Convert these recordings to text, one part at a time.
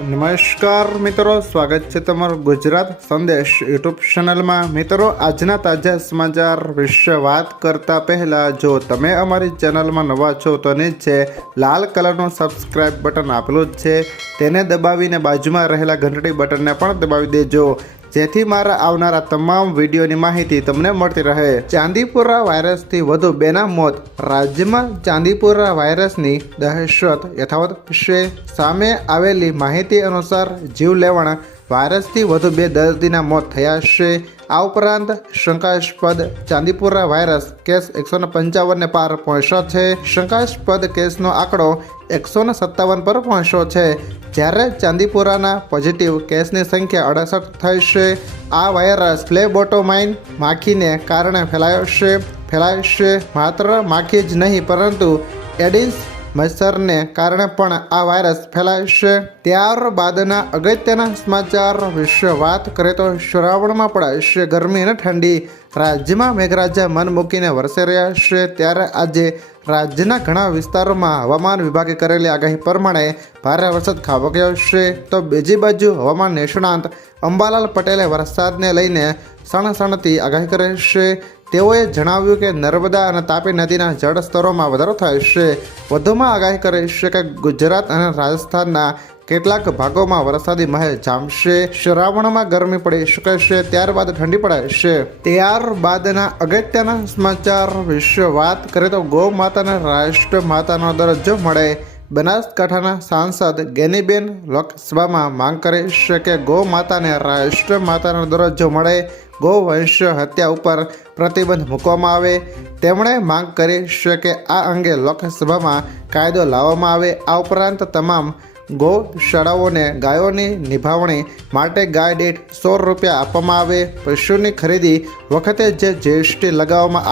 નમસ્કાર મિત્રો, સ્વાગત છે તમારું ગુજરાત સંદેશ યુટ્યુબ ચેનલમાં। મિત્રો, આજના તાજા સમાચાર વિશે વાત કરતા પહેલા જો તમે અમારી ચેનલમાં નવા છો તો નીચે લાલ કલરનું સબસ્ક્રાઇબ બટન આપેલું જ છે, તેને દબાવીને બાજુમાં રહેલા ઘંટડી બટનને પણ દબાવી દેજો, જેથી મારા આવનારા તમામ વિડીયોની માહિતી તમને મળતી રહે। ચાંદીપુરા વાયરસથી વધુ 2ના મોત। રાજ્યમાં ચાંદીપુરા વાયરસની દહેશત યથાવત છે। સામે આવેલી માહિતી અનુસાર જીવલેણ વાયરસથી વધુ 2 દર્દીના મોત થયા છે। આ ઉપરાંત શંકાસ્પદ ચાંદીપુરા વાયરસ કેસ 155ને પાર પહોંચ્યો છે। શંકાસ્પદ કેસનો આંકડો 157 પર પહોંચ્યો છે, જ્યારે ચાંદીપુરાના પોઝિટિવ કેસની સંખ્યા 68 થઈ છે। આ વાયરસ ફ્લેબોટોમાઇન માખીને કારણે ફેલાય છે। માત્ર માખી જ નહીં પરંતુ એડિસ મચ્છરને કારણે પણ આ વાયરસ ફેલાય છે। ત્યારબાદના અગત્યના સમાચાર વિશે વાત કરીએ તો શ્રાવણમાં પડાશે ગરમી અને ઠંડી। રાજ્યમાં મેઘરાજા મન મૂકીને વરસી રહ્યા છે, ત્યારે આજે રાજ્યના ઘણા વિસ્તારોમાં હવામાન વિભાગે કરેલી આગાહી પ્રમાણે ભારે વરસાદ ખાબક્યો છે, તો બીજી બાજુ હવામાન નિષ્ણાંત અંબાલાલ પટેલે વરસાદને લઈને સણસણતી આગાહી કરી છે। તેઓએ જણાવ્યું કે નર્મદા અને તાપી નદીના જળ સ્તરોમાં વધારો થાય છે। વધુમાં આગાહી કરી છે કે ગુજરાત અને રાજસ્થાનના કેટલાક ભાગોમાં વરસાદી મહેર જામશે। શ્રાવણમાં ગરમી પડી શકે છે, ત્યારબાદ ઠંડી પડશે। ત્યારબાદના અગત્યના સમાચાર વિશે વાત કરીએ તો ગૌ માતાને રાષ્ટ્ર માતાનો દરજ્જો મળે। બનાસકાંઠાના સાંસદ ગેનીબેન લોકસભામાં માંગ કરી છે કે ગૌ માતાને રાષ્ટ્ર માતાનો દરજ્જો મળે, ગૌવંશ હત્યા ઉપર પ્રતિબંધ મૂકવામાં આવે। તેમણે માંગ કરી છે કે આ અંગે લોકસભામાં કાયદો લાવવામાં આવે। આ ઉપરાંત તમામ ગૌશાળાઓને ગાયોની નિભાવણી માટે ગાય દીઠ 100 રૂપિયા આપવામાં આવે। પશુની ખરીદી વખતે જે જીએસટી લગાવવામાં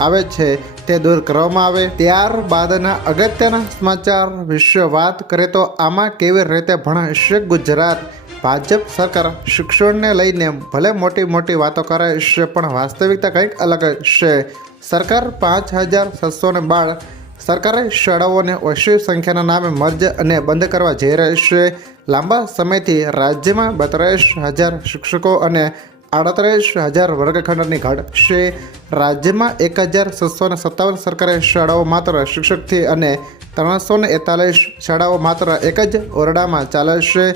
આવે છે તે દૂર કરવામાં આવે। ત્યારબાદના અગત્યના સમાચાર વિશે વાત કરીએ તો આમાં કેવી રીતે ભણશે ગુજરાત। ભાજપ સરકાર શિક્ષણને લઈને ભલે મોટી વાતો કરે છે, પણ વાસ્તવિકતા કંઈક અલગ છે। સરકાર 5712 સરકારી શાળાઓને ઓછી સંખ્યાના નામે મર્જ અને બંધ કરવા જઈ રહી છે। લાંબા સમયથી રાજ્યમાં 32,000 શિક્ષકો અને 38,000 વર્ગખંડની ઘટ છે। રાજ્યમાં 1,657 સરકારી શાળાઓ માત્ર શિક્ષકથી અને 341 શાળાઓ માત્ર એક જ ઓરડામાં ચાલે છે।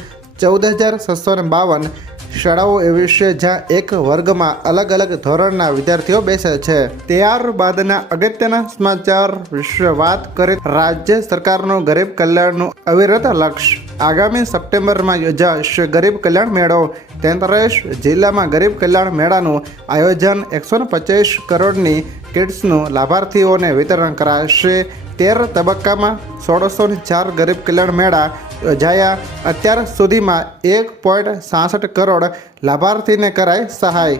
14,652 શાળાઓ એવી છે જ્યાં એક વર્ગમાં અલગ અલગ ધોરણના વિદ્યાર્થીઓ બેસે છે। ત્યારબાદના અગત્યના સમાચાર વિશે વાત કરીએ, રાજ્ય સરકારનું ગરીબ કલ્યાણનું અવિરત લક્ષ્ય। આગામી સપ્ટેમ્બરમાં યોજાશે ગરીબ કલ્યાણ મેળો। 33 જિલ્લામાં ગરીબ કલ્યાણ મેળાનું આયોજન। 125 કરોડની કિટ્સનું લાભાર્થીઓને વિતરણ કરાશે। 13 તબક્કામાં 1604 ગરીબ કલ્યાણ મેળા યોજાયા। અત્યાર સુધીમાં 1.66 કરોડ લાભાર્થીને કરાઈ સહાય।